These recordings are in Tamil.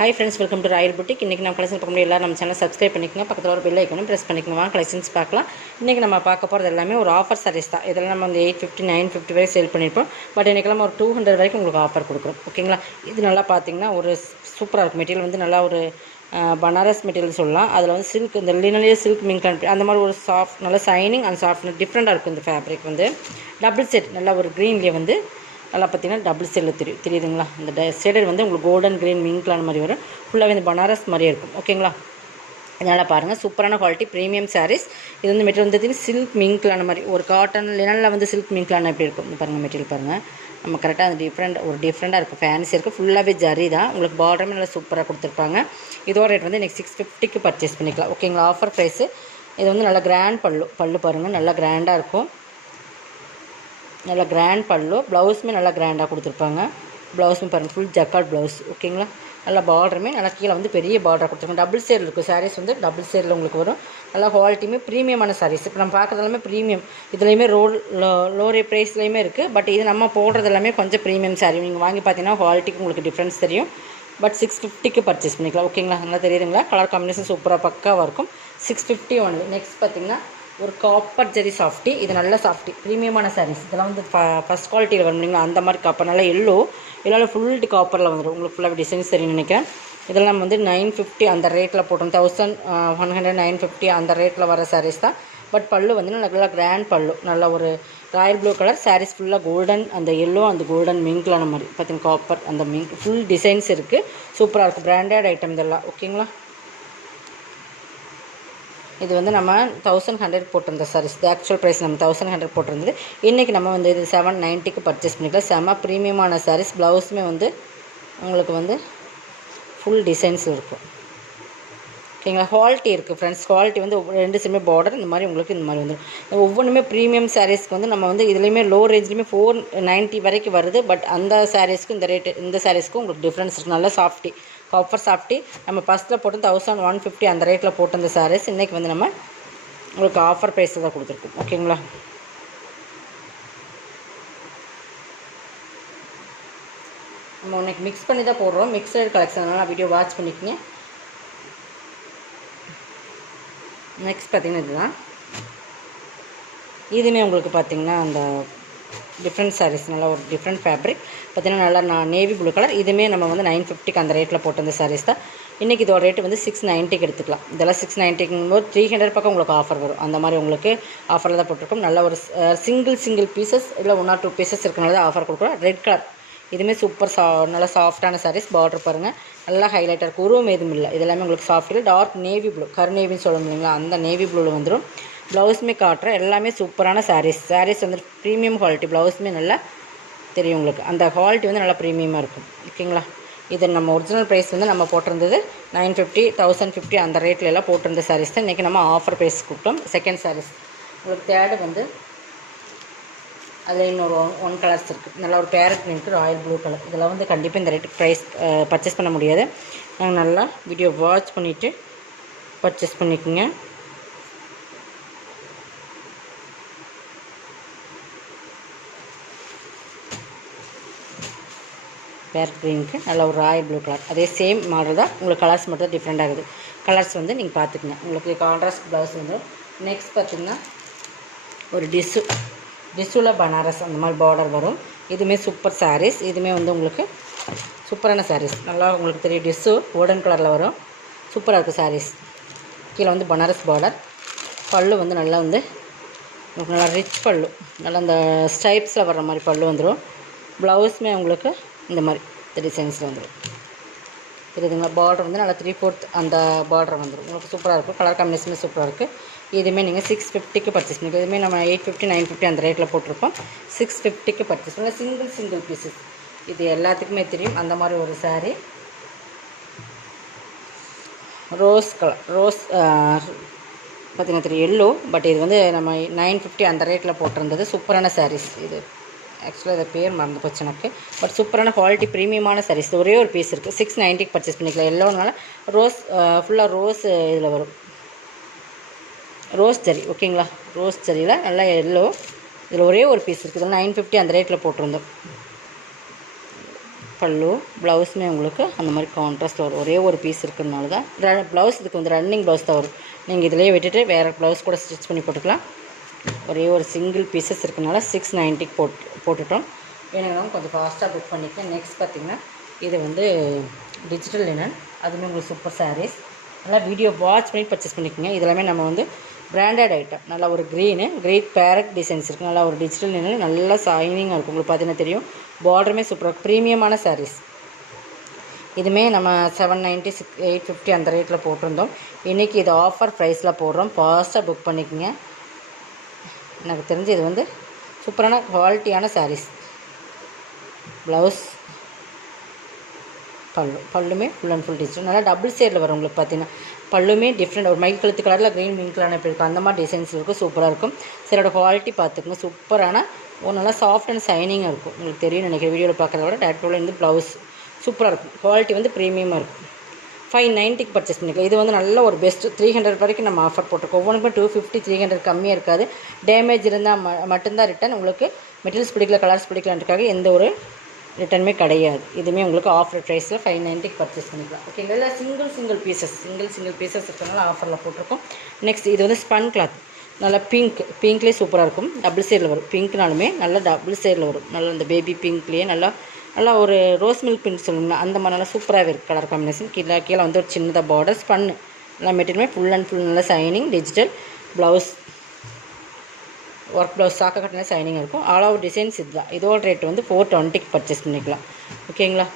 High friends welcome to Royal Boutique इनके நம்ம கலெக்ஷன் பார்க்க முடியல நம்ம சேனல் சப்ஸ்கிரைப் பண்ணிக்கங்க பக்கத்துல ஒரு பெல் ஐகானும் பிரஸ் பண்ணிக்கங்க வாங்க கலெக்ஷன்ஸ் பார்க்கலாம் இன்னைக்கு நம்ம பார்க்க போறது எல்லாமே ஒரு ஆஃபர் சாரீஸ் தான் இதெல்லாம் நம்ம வந்து 850 950 வரை சேல் பண்ணிருப்போம் பட் இன்னைக்கு ஒரு 200 வரைக்கும் உங்களுக்கு ஆஃபர் கொடுக்குறோம் ஓகேங்களா இது நல்லா பாத்தீங்கன்னா ஒரு சூப்பரா இருக்கு மெட்டீரியல் வந்து நல்லா ஒரு பனாரஸ் மெட்டீரியல் சொல்லலாம் அதுல வந்து சில்க் இந்த லினன்ல சில்க் மிங்க் அந்த மாதிரி ஒரு சாஃப்ட் நல்ல ஷைனிங் அண்ட் சாஃப்ட்னஸ் டிஃபரண்டா இருக்கும் இந்த ஃபேப்ரிக் வந்து டபுள் செட் நல்ல ஒரு கிரீன்ல வந்து நல்லா பார்த்தீங்கன்னா டபுள் செல்ல தெரியுதுங்களா இந்த ஷேடட் வந்து உங்களுக்கு கோல்டன் கிரீன் மிங்க்லான மாதிரி வரும் ஃபுல்லாகவே இந்த பனாரஸ் மாதிரியே இருக்கும் ஓகேங்களா இதனால் பாருங்கள் சூப்பரான குவாலிட்டி ப்ரீமியம் சாரீஸ் இது வந்து மெட்டீரியல் வந்து சில்க் மிங்க்லான மாதிரி ஒரு காட்டன் லினனில் வந்து சில்க் மிங்க்லான எப்படி இருக்கும் பாருங்கள் மெட்டீரியல் பாருங்கள் நம்ம கரெக்டாக அந்த டிஃப்ரெண்ட்டாக இருக்கும் ஃபேன்சி இருக்குது ஃபுல்லாகவே ஜரி தான் உங்களுக்கு பார்டருமே நல்லா சூப்பராக கொடுத்துருப்பாங்க இதோட ரேட் வந்து நெக்ஸ்ட் 650க்கு பர்ச்சேஸ் பண்ணிக்கலாம் ஓகேங்களா ஆஃபர் ப்ரைஸு இது வந்து நல்லா கிராண்ட் பல்லு பாருங்கள் நல்லா கிராண்டாக இருக்கும் நல்லா கிராண்ட் பல்லு ப்ளவுஸுமே நல்லா கிராண்டாக கொடுத்துருப்பாங்க ப்ளவுஸுமே பாருங்கள் ஃபுல் ஜக்கார்ட் ப்ளவுஸ் ஓகேங்களா நல்லா பார்டருமே நல்லா கீழே வந்து பெரிய பார்டராக கொடுத்துருக்காங்க டபுள் சேரில் இருக்கும் சாரீஸ் வந்து டபுள் சேரில் உங்களுக்கு வரும் நல்லா குவாலிட்டியுமே ப்ரீமியமான சாரீஸ் இப்போ நம்ம பார்க்குறது எல்லாமே ப்ரீமியம் இதுலேயுமே லோரே ப்ரைஸ்லேயுமே இருக்குது பட் இது நம்ம போடுறது எல்லாமே கொஞ்சம் ப்ரீமியம் சாரீ நீங்கள் வாங்கி பார்த்தீங்கன்னா குவாலிட்டிக்கு உங்களுக்கு டிஃப்ரென்ஸ் தெரியும் பட் 650க்கு பர்ச்சேஸ் பண்ணிக்கலாம் ஓகேங்களா நல்லா தெரியுதுங்களா கலர் காம்பினேஷன் சூப்பராக பக்காவாக இருக்கும் 650 ஒன்று நெக்ஸ்ட் பார்த்தீங்கன்னா ஒரு காப்பர் ஜெரி சாஃப்டி இது நல்ல சாஃப்டி ப்ரீமியமான சாரீஸ் இதெல்லாம் வந்து ஃபஸ்ட் குவாலிட்டியில் வரும் இல்லைங்களா அந்த மாதிரி காப்பர் நல்லா எல்லோவில் ஃபுல் காப்பரில் வந்துடும் உங்களுக்கு ஃபுல்லாக டிசைன்ஸ் தெரியும் நினைக்கிறேன் இதெல்லாம் வந்து 950 அந்த ரேட்டில் போட்டோம் 1100 950 அந்த ரேட்டில் வர சாரீஸ் தான் பட் பல்லு வந்து நல்லா கிராண்ட் பல்லு நல்ல ஒரு ராயல் ப்ளூ கலர் சாரீஸ் ஃபுல்லாக கோல்டன் அந்த எல்லோ அந்த கோல்டன் மிங்க்லான மாதிரி பார்த்தீங்கன்னா காப்பர் அந்த மிங்க் ஃபுல் டிசைன்ஸ் இருக்குது சூப்பராக இருக்குது பிராண்டட் ஐட்டம் இதெல்லாம் ஓகேங்களா இது வந்து நம்ம 1100 போட்டிருந்த சாரீஸ் இது ஆக்சுவல் ப்ரைஸ் நம்ம 1100 போட்டிருந்தது இன்றைக்கி நம்ம வந்து இது 790க்கு பர்ச்சேஸ் பண்ணிக்கலாம் செம்ம ப்ரீமியமான சாரீஸ் ப்ளவுஸுமே வந்து உங்களுக்கு வந்து ஃபுல் டிசைன்ஸ் இருக்கும் ஓகேங்களா குவாலிட்டி இருக்குது ஃப்ரெண்ட்ஸ் குவாலிட்டி வந்து ரெண்டு சைடுமே பார்டர் இந்த மாதிரி உங்களுக்கு இந்த மாதிரி வந்துடும் ஒவ்வொன்றுமே ப்ரீமியம் சாரீஸ்க்கு வந்து நம்ம வந்து இதுலேயுமே லோ ரேஞ்ச்லேயுமே 490 வரைக்கும் வருது பட் அந்த சாரீஸ்க்கு இந்த ரேட்டு இந்த சாரீஸ்க்கும் உங்களுக்கு டிஃப்ரென்ஸ் இருக்குது நல்லா சாஃப்டி காப்பர் சாஃப்டி நம்ம ஃபஸ்ட்டில் போட்டு 1150 அந்த ரேட்டில் போட்டு இந்த சாரீஸ் இன்றைக்கி வந்து நம்ம உங்களுக்கு ஆஃபர் ப்ரைஸில் தான் கொடுத்துருக்கோம் ஓகேங்களா நம்ம இன்னைக்கு மிக்ஸ் பண்ணி தான் போடுறோம் மிக்சட் கலெக்ஷன் அதனால் வீடியோ வாட்ச் பண்ணிக்கங்க நெக்ஸ்ட் பார்த்திங்கன்னா இதுதான் இதுவுமே உங்களுக்கு பார்த்திங்கன்னா அந்த டிஃப்ரெண்ட் சாரீஸ் நல்லா ஒரு டிஃப்ரெண்ட் ஃபேப்ரிக் பார்த்திங்கன்னா நல்லா நேவி ப்ளூ கலர் இதுவுமே நம்ம வந்து 950க்கு அந்த ரேட்டில் போட்டு இந்த சாரீஸ் தான் இன்றைக்கி இதோட ரேட்டு வந்து 690க்கு எடுத்துக்கலாம் இதெல்லாம் 690க்கும்போது 300 பக்கம் உங்களுக்கு ஆஃபர் வரும் அந்த மாதிரி உங்களுக்கு ஆஃபரில் தான் போட்டிருக்கோம் நல்ல ஒரு சிங்கிள் பீசஸ் இல்லை 1 or 2 பீசஸ் இருக்கனால தான் ஆஃபர் கொடுக்குறோம் ரெட் கலர் இதுவுமே சூப்பர் நல்லா சாஃப்டான சாரீஸ் பார்டர் பாருங்கள் நல்லா ஹைலைட்டாக இருக்கும் உருவம் எதுவும் இல்லை இதெல்லாமே உங்களுக்கு சாஃப்ட்டில் டார்க் நேவி ப்ளூ கருநேவின்னு சொல்ல முடியுங்களா அந்த நேவி ப்ளூவில் வந்துடும் ப்ளவுஸுமே காட்டுறேன் எல்லாமே சூப்பரான சாரீஸ் வந்து ப்ரீமியம் குவாலிட்டி ப்ளவுஸுமே நல்லா தெரியும் உங்களுக்கு அந்த குவாலிட்டி வந்து நல்லா ப்ரீமியமாக இருக்கும் ஓகேங்களா இது நம்ம ஒரிஜினல் ப்ரைஸ் வந்து நம்ம போட்டிருந்தது 950 1050 அந்த ரேட்டில் எல்லாம் போட்டிருந்த சாரீஸ் தான் இன்றைக்கி நம்ம ஆஃபர் ப்ரைஸ் கொடுத்தோம் செகண்ட் சாரீஸ் உங்களுக்கு தேர்டு வந்து அதில் இன்னொரு 1 கலர்ஸ் இருக்குது நல்லா ஒரு பேரட் இருக்குது ராயல் ப்ளூ கலர் இதெல்லாம் வந்து கண்டிப்பாக இந்த ரேட்டு ப்ரைஸ் பர்ச்சேஸ் பண்ண முடியாது நாங்கள் நல்லா வீடியோ வாட்ச் பண்ணிவிட்டு பர்ச்சேஸ் பண்ணிக்கோங்க பேரட் க்ரீனுக்கு நல்ல ஒரு ராயல் ப்ளூ கலர் அதே சேம் மாடல் தான் உங்களுக்கு கலர்ஸ் மட்டும் டிஃப்ரெண்ட் ஆகுது கலர்ஸ் வந்து நீங்கள் பார்த்துக்குங்க உங்களுக்கு கான்ட்ராஸ்ட் ப்ளவுஸ் வந்து நெக்ஸ்ட் பார்த்திங்கன்னா ஒரு டிஷ்ஷுவில் பனாரஸ் அந்த மாதிரி பார்டர் வரும் இதுவுமே சூப்பர் சாரீஸ் இதுவுமே வந்து உங்களுக்கு சூப்பரான சாரீஸ் நல்லா உங்களுக்கு தெரியும் டிஷ்ஷு கோல்டன் கலரில் வரும் சூப்பராக இருக்குது சாரீஸ் கீழே வந்து பனாரஸ் பார்டர் பல்லு வந்து நல்லா வந்து உங்களுக்கு நல்லா ரிச் பல்லு நல்லா அந்த ஸ்டைப்ஸில் வர்ற மாதிரி பல்லு வந்துடும் ப்ளவுஸுமே உங்களுக்கு இந்த மாதிரி டிசைன்ஸில் வந்துடும் தெரியுதுங்களா பார்டர் வந்து நல்லா 3/4 அந்த பார்டர் வந்துடும் உங்களுக்கு சூப்பராக இருக்கும் கலர் காம்பினேஷனுமே சூப்பராக இருக்குது இதுவுமே நீங்கள் 650க்கு பர்ச்சேஸ் பண்ணிக்கலாம் இதுவுமே நம்ம 850 950 அந்த ரேட்டில் போட்டிருக்கோம் 650க்கு பர்ச்சேஸ் பண்ணலாம் சிங்கிள் பீசஸ் இது எல்லாத்துக்குமே தெரியும் அந்த மாதிரி ஒரு சாரீ ரோஸ் கலர் பார்த்திங்கன்னா தெரியும் எல்லோ பட் இது வந்து நம்ம 950 அந்த ரேட்டில் போட்டிருந்தது சூப்பரான சாரீஸ் இது ஆக்சுவலாக இதை பேர் மறந்து போச்சு எனக்கு பட் சூப்பரான குவாலிட்டி ப்ரீமியமான சாரீஸ் ஒரே ஒரு பீஸ் இருக்குது 690க்கு பர்ச்சேஸ் பண்ணிக்கலாம் எல்லோனால ஃபுல்லாக ரோஸ் இதில் வரும் ரோஸ் ஜரி ஓகேங்களா ரோஸ் ஜரியில் நல்லா எல்லோ இதில் ஒரே ஒரு பீஸ் இருக்குது இதெல்லாம் 950 அந்த ரேட்டில் போட்டிருந்தோம் பல்லு. ப்ளவுஸுமே உங்களுக்கு அந்த மாதிரி கான்ட்ராஸ்ட் வரும். ஒரே ஒரு பீஸ் இருக்கிறதுனால தான் ப்ளவுஸ் இதுக்கு வந்து ரன்னிங் ப்ளவுஸ் தான் வரும். நீங்கள் இதிலேயே விட்டுட்டு வேறு ப்ளவுஸ் கூட ஸ்டிச் பண்ணி போட்டுக்கலாம். ஒரே ஒரு சிங்கிள் பீசஸ் இருக்கிறனால 690 போட்டுட்டோம். வேணுங்கிறவங்க கொஞ்சம் ஃபாஸ்ட்டாக புக் பண்ணிக்கேன். நெக்ஸ்ட் பார்த்திங்கன்னா இது வந்து டிஜிட்டல் லினன். அதுவுமே உங்களுக்கு சூப்பர் சாரீஸ். நல்லா வீடியோ வாட்ச் பண்ணி பர்ச்சேஸ் பண்ணிக்கோங்க. இதெல்லாமே நம்ம வந்து பிராண்டட் ஐட்டம். நல்லா ஒரு கிரேட் பேரட் டிசைன்ஸ் இருக்குது. நல்லா ஒரு டிஜிட்டல் லினன் நல்லா ஷைனிங்காக இருக்கும். உங்களுக்கு பார்த்தீங்கன்னா தெரியும். பார்டருமே சூப்பராக ப்ரீமியமான சாரீஸ். இதுவுமே நம்ம 790 850 அந்த ரேட்டில் போட்டிருந்தோம். இன்றைக்கி இது ஆஃபர் ப்ரைஸில் போடுறோம். ஃபாஸ்ட்டாக புக் பண்ணிக்கோங்க. எனக்கு தெரிஞ்சு இது வந்து சூப்பரான குவாலிட்டியான சாரீஸ். ப்ளவுஸ், பல்லுமே ஃபுல் அண்ட் ஃபுல் டிஜிட்டல். நல்லா டபுள் ஷேடில் வரும். உங்களுக்கு பார்த்தீங்கன்னா பல்லுமே டிஃப்ரெண்ட். ஒரு மைல் கழுத்து கலரில் க்ரீன் மின் கலர் எப்படி இருக்கும் அந்த மாதிரி டிசைன்ஸ் இருக்கும். சூப்பராக இருக்கும். சிலோட குவாலிட்டி பார்த்துக்குங்க. சூப்பரான ஒரு நல்லா சாஃப்ட் அண்ட் ஷைனிங்காக இருக்கும். உங்களுக்கு தெரியும் நினைக்கிறேன் வீடியோவில் பார்க்குறத விட. டேரக்டில் இருந்து ப்ளவுஸ் சூப்பராக இருக்கும். குவாலிட்டி வந்து ப்ரீமியமாக இருக்கும். 590 பர்ச்சேஸ் பண்ணிக்கலாம். இது வந்து நல்ல ஒரு பெஸ்ட்டு. 300 வரைக்கும் நம்ம ஆஃபர் போட்டிருக்கோம். ஒவ்வொன்றுக்கும் 250 300 கம்மியாக இருக்காது. டேமேஜ் இருந்தால் மட்டும்தான் ரிட்டன். உங்களுக்கு மெட்டீரியல்ஸ் பிடிக்கல, கலர்ஸ் பிடிக்கலான்றதுக்காக எந்த ஒரு ரிட்டனுமே கிடையாது. இதுவுமே உங்களுக்கு ஆஃபர் ப்ரைஸில் 590 பர்ச்சேஸ் பண்ணிக்கலாம். ஓகேங்களா. இல்லை சிங்கிள் பீசஸ் இருக்கிறனால ஆஃபரில் போட்டிருக்கோம். நெக்ஸ்ட் இது வந்து ஸ்பன் கிளாத். நல்லா பிங்க்லேயே சூப்பராக இருக்கும். டபுள் ஷேடில் வரும். பிங்க்னாலுமே நல்லா டபுள் ஷேடில் வரும். நல்லா இந்த பேபி பிங்க்லேயே நல்லா ஒரு ரோஸ் மில்க் பிங்க் சொல்லுங்களா அந்த மாதிரி நல்லா சூப்பராகவே இருக்குது கலர் காம்பினேஷன். கீழே வந்து ஒரு சின்னதாக பார்டர்ஸ் பண்ணு. நல்லா மெட்டீரியலுமே ஃபுல் அண்ட் ஃபுல் நல்லா shining digital. Blouse work blouse சாக்க கட்டினா ஷைனிங்காக இருக்கும். ஆல் ஓவர் டிசைன்ஸ் இதுதான். இதோட ரேட் வந்து 420 பர்ச்சேஸ் பண்ணிக்கலாம். ஓகேங்களா.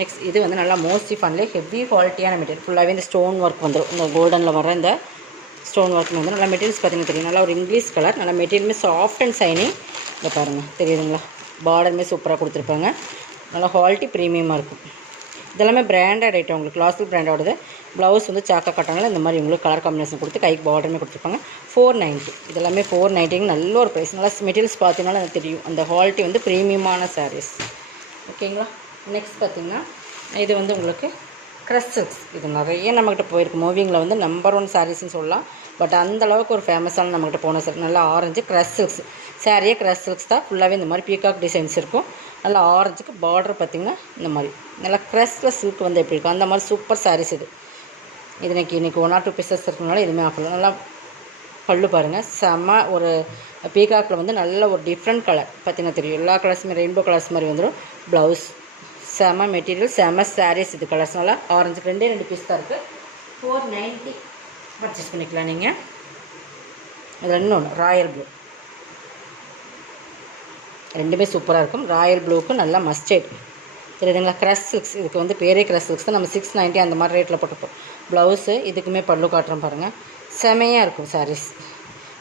நெக்ஸ்ட் இது வந்து நல்லா மோஸ்ட்லி ஃபன்லே ஹெவி குவாலிட்டியான மெட்டீரியல். ஃபுல்லாகவே இந்த ஸ்டோன் ஒர்க் வந்துடும். இந்த கோல்டனில் வர இந்த ஸ்டோன் ஒர்க் வந்து நல்லா மெட்டீரியல்ஸ் பார்த்திங்கன்னா தெரியும். நல்லா ஒரு இங்கிலீஷ் கலர். நல்லா மெட்டீரியலுமே சாஃப்ட் அண்ட் ஷைனிங். இதை பாருங்கள் தெரியுதுங்களா. பார்டருமே சூப்பராக கொடுத்துருப்பாங்க. நல்லா குவாலிட்டி ப்ரீமியமாக இருக்கும். இதெல்லாமே பிராண்டட் ஐட்டம். உங்களுக்கு கிளாசிக் பிராண்டோடது. ப்ளவுஸ் வந்து சாக்கா காட்டனால இந்த மாதிரி உங்களுக்கு கலர் காம்பினேஷன் கொடுத்து கைக்கு பார்டருமே கொடுத்துருப்பாங்க. 490. இதெல்லாமே 490 நல்ல ஒரு ப்ரைஸ். நல்லா மெட்டீரியல்ஸ் பார்த்தீங்கன்னாலும் எனக்கு தெரியும். அந்த குவாலிட்டி வந்து ப்ரீமியமான சாரீஸ். ஓகேங்களா. நெக்ஸ்ட் பார்த்திங்கன்னா இது வந்து உங்களுக்கு க்ரஷ் சில்க்ஸ். இது நிறைய நம்மக்கிட்ட போயிருக்கு. மூவிங்கில் வந்து நம்பர் 1 சாரீஸ்ன்னு சொல்லலாம். பட் அந்தளவுக்கு ஒரு ஃபேமஸான நம்மக்கிட்ட போன சார் நல்லா ஆரஞ்சு க்ரஷ் சில்க்ஸ். சாரியே க்ரஷ் சில்க்ஸ் தான். ஃபுல்லாகவே இந்த மாதிரி பீகாக் டிசைன்ஸ் இருக்கும். நல்லா ஆரஞ்சுக்கு பார்டர் பார்த்திங்கன்னா இந்த மாதிரி நல்லா க்ரஷில் சில்க் வந்து எப்படி இருக்கும் அந்த மாதிரி சூப்பர் சாரீஸ் இது. இன்றைக்கி 1 or 2 பீசஸ் இருக்கிறதுனால எதுவுமே ஆஃபர். நல்லா பல்லு பாருங்கள். செம்ம ஒரு பீகாக்கில் வந்து நல்ல ஒரு டிஃப்ரெண்ட் கலர் பார்த்திங்கன்னா தெரியும். எல்லா கலர்ஸுமே ரெயின்போ கலர்ஸ் மாதிரி வந்துடும். ப்ளவுஸ் செம்ம மெட்டீரியல் செம்ம சாரீஸ். இது கலர்ஸ் நல்லா ஆரஞ்சுக்கு 2 பீஸ் தான் இருக்குது. 490 பர்ச்சேஸ் பண்ணிக்கலாம் நீங்கள். அதில் இன்னொன்று ராயல் ப்ளூ. ரெண்டுமே சூப்பராக இருக்கும். ராயல் ப்ளூக்கு நல்லா மஸ்டர்ட் தெரியுதுங்களா. Crush silks. இதுக்கு வந்து பேரே க்ரஷ் சில்க்ஸ் தான். நம்ம 690 அந்த மாதிரி ரேட்டில் போட்டுப்போம். ப்ளவுஸு இதுக்குமே பல்லு காட்டுறோம் பாருங்கள். செமையாக இருக்கும் சாரீஸ்.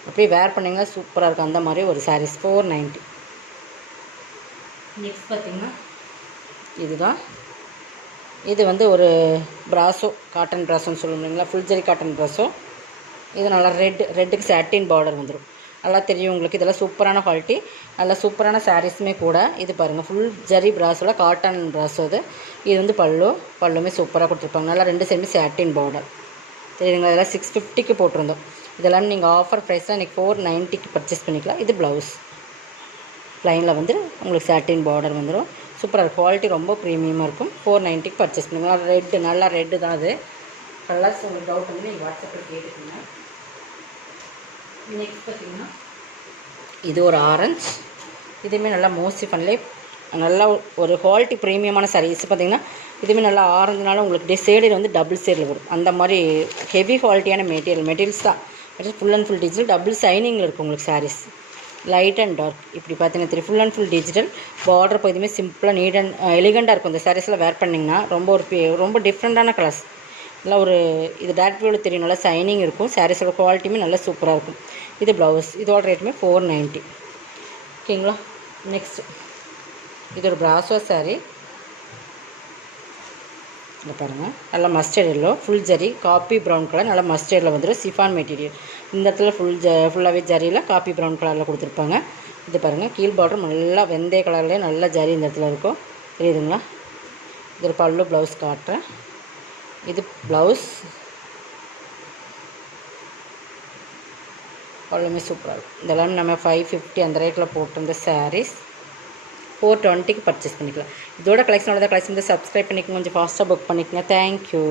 அப்படியே வேர் பண்ணிங்கன்னா சூப்பராக இருக்கும். அந்த மாதிரி ஒரு சாரீஸ் 490. நெக்ஸ்ட் பார்த்திங்கன்னா இதுதான். இது வந்து ஒரு ப்ராஸோ காட்டன் ப்ராஸோன்னு சொல்லுவோம் இல்லைங்களா. Full zari cotton ப்ராஸோ. இது நல்லா ரெட்டுக்கு சாட்டின் பார்டர் வந்துடும். நல்லா தெரியும் உங்களுக்கு. இதெல்லாம் சூப்பரான குவாலிட்டி. நல்லா சூப்பரான சாரீஸுமே கூட. இது பாருங்கள் ஃபுல் ஜரி ப்ராஸோவில் காட்டன் ப்ராஸோ. இது வந்து பல்லுமே சூப்பராக கொடுத்துருப்பாங்க. நல்லா 2 சைடுமே சாட்டின் பார்டர் தெரியுதுங்களா. இதெல்லாம் 650க்கு போட்டிருந்தோம். இதெல்லாம் நீங்கள் ஆஃபர் ப்ரைஸில் இன்றைக்கி 490க்கு பர்ச்சேஸ் பண்ணிக்கலாம். இது ப்ளவுஸ் ப்ளைனில் வந்து உங்களுக்கு சாட்டின் பார்டர் வந்துடும். சூப்பராக இருக்கும். குவாலிட்டி ரொம்ப ப்ரீமியமாக இருக்கும். 490க்கு பர்ச்சேஸ் பண்ணிக்கலாம். நல்லா ரெட்டு தான் அது. கலர்ஸ் உங்களுக்கு டவுட் வந்து நீங்கள் வாட்ஸ்அப்பில் கேட்டுக்கோங்க. நெக்ஸ்ட் பார்த்திங்கன்னா இது ஒரு ஆரஞ்ச். இதுவுமே நல்லா மோஸ்ட்லி பண்ணலே நல்லா ஒரு குவாலிட்டி ப்ரீமியமான சாரீஸ். பார்த்திங்கன்னா இதுவுமே நல்லா ஆரஞ்சுனால உங்களுக்கு ஷேடில் வந்து டபுள் ஷேடில் வரும். அந்த மாதிரி ஹெவி குவாலிட்டியான மெட்டீரியல்ஸ் தான். Full and full digital double ஷைனிங்கில் இருக்கும் உங்களுக்கு சாரீஸ். லைட் அண்ட் டார்க் இப்படி பார்த்தீங்கன்னா full and full digital. Border போதுமே சிம்பிளாக நீட் அண்ட் எலிகண்டாக இருக்கும். இந்த சாரீஸில் வேர் பண்ணிங்கன்னா ரொம்ப டிஃப்ரெண்ட்டான கலர்ஸ். நல்லா ஒரு இது டேரக்ட் வியூவில் தெரியும். நல்லா ஷைனிங் இருக்கும். சாரீஸோட குவாலிட்டியுமே நல்லா சூப்பராக இருக்கும். இது ப்ளவுஸ். இதோட ரேட்டுமே 490. ஓகேங்களா. நெக்ஸ்ட் இது ஒரு ப்ராசோ சாரீ. இங்கே பாருங்கள் நல்லா mustard yellow full zari copy brown colour. நல்லா மஸ்டர்டில் வந்துடும். Chiffon material. இந்த இடத்துல ஃபுல்லாகவே ஜரியில் காப்பி ப்ரௌன் கலரில் கொடுத்துருப்பாங்க. இது பாருங்கள் கீழ் பார்டர் நல்லா வெந்தய கலர்லேயே நல்லா ஜரி இந்த இடத்துல இருக்கும். தெரியுதுங்களா. இது ஒரு பல்லு ப்ளவுஸ் காட்டுறேன். இது ப்ளவுஸ். பல்லுமே சூப்பராக இருக்கும். இதெல்லாம் நம்ம 550 அந்த ரேட்டில் போட்டிருந்த சாரீஸ். 420க்கு பர்ச்சேஸ் பண்ணிக்கலாம். இதோட கலெக்ஷனோட கலெக்ஷன் வந்து சப்ஸ்கிரைப் பண்ணிக்கோங்க, கொஞ்சம் ஃபாஸ்ட்டாக புக் பண்ணிக்கோங்க. தேங்க்யூ.